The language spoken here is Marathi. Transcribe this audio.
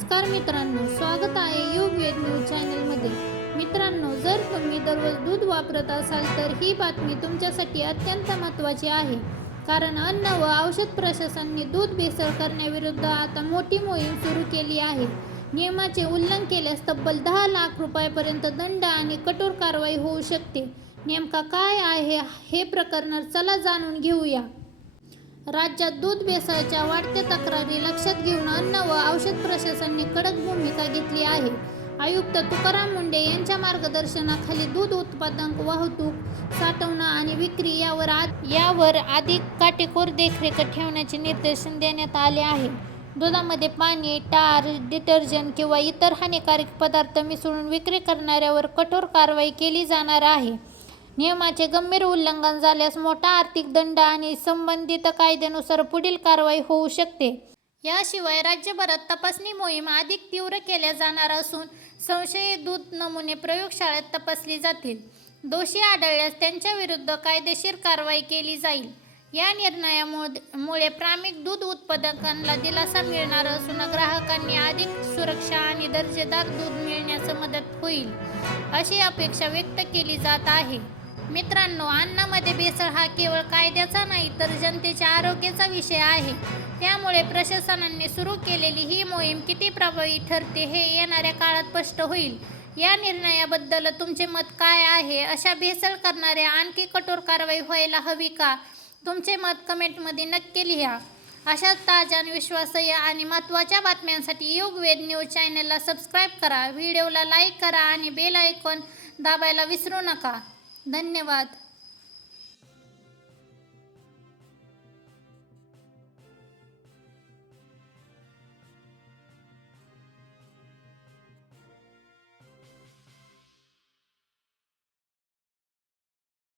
नमस्कार मित्रांनो, स्वागत आहे युगवेद न्यूज चॅनलमध्ये। मित्रांनो, जर तुम्ही दररोज दूध वापरत असाल तर ही बातमी तुमच्यासाठी अत्यंत महत्त्वाची आहे, कारण अन्न व औषध प्रशासनाने दूध भेसळ करण्याविरुद्ध आता मोठी मोहीम सुरू केली आहे। नियमाचे उल्लंघन केल्यास तब्बल 10 लाख रुपयांपर्यंत दंड आणि कठोर कारवाई होऊ शकते। नेमका काय आहे हे प्रकरण, चला जाणून घेऊया। राज्यात दूध भेसळच्या वाढत्या तक्रारी लक्षात घेऊन अन्न व औषध प्रशासनाने कडक भूमिका घेतली आहे। आयुक्त तुकाराम मुंढे यांच्या मार्गदर्शनाखाली दूध उत्पादन, वाहतूक, साठवण आणि विक्री यावर अधिक काटेकोर देखरेख ठेवण्याचे निर्देश देण्यात आले आहे। दुधामध्ये पाणी, टार, डिटर्जंट किंवा इतर हानिकारक पदार्थ मिसळून विक्री करणाऱ्यावर कठोर कारवाई केली जाणार आहे। नियमाचे गंभीर उल्लंघन झाल्यास मोठा आर्थिक दंड आणि संबंधित कायद्यानुसार पुढील कारवाई होऊ शकते। याशिवाय राज्यभरात तपासणी मोहीम अधिक तीव्र केल्या जाणार असून संशयित दूध नमुने प्रयोगशाळेत तपासले जातील। दोषी आढळल्यास त्यांच्याविरुद्ध कायदेशीर कारवाई केली जाईल। या निर्णयामुळे प्राथमिक दूध उत्पादकांना दिलासा मिळणार असून ग्राहकांनी अधिक सुरक्षा आणि दर्जेदार दूध मिळण्यास मदत होईल, अशी अपेक्षा व्यक्त केली जात आहे। मित्रांनो, अन्नामध्ये भेसळ हा केवळ कायद्याचा नाही तर जनतेच्या आरोग्याचा विषय आहे। त्यामुळे प्रशासनाने सुरू केलेली ही मोहीम किती प्रभावी ठरते हे येणाऱ्या काळात स्पष्ट होईल। या निर्णयाबद्दल तुमचे मत काय आहे? अशा भेसळ करणाऱ्या आणखी कठोर कारवाई व्हायला हवी का? तुमचे मत कमेंटमध्ये नक्की लिहा। अशा ताज्या, विश्वासार्ह आणि महत्त्वाच्या बातम्यांसाठी युगवेद न्यूज चॅनलला सबस्क्राईब करा, व्हिडिओला लाईक करा आणि बेल आयकॉन दाबायला विसरू नका। धन्यवाद।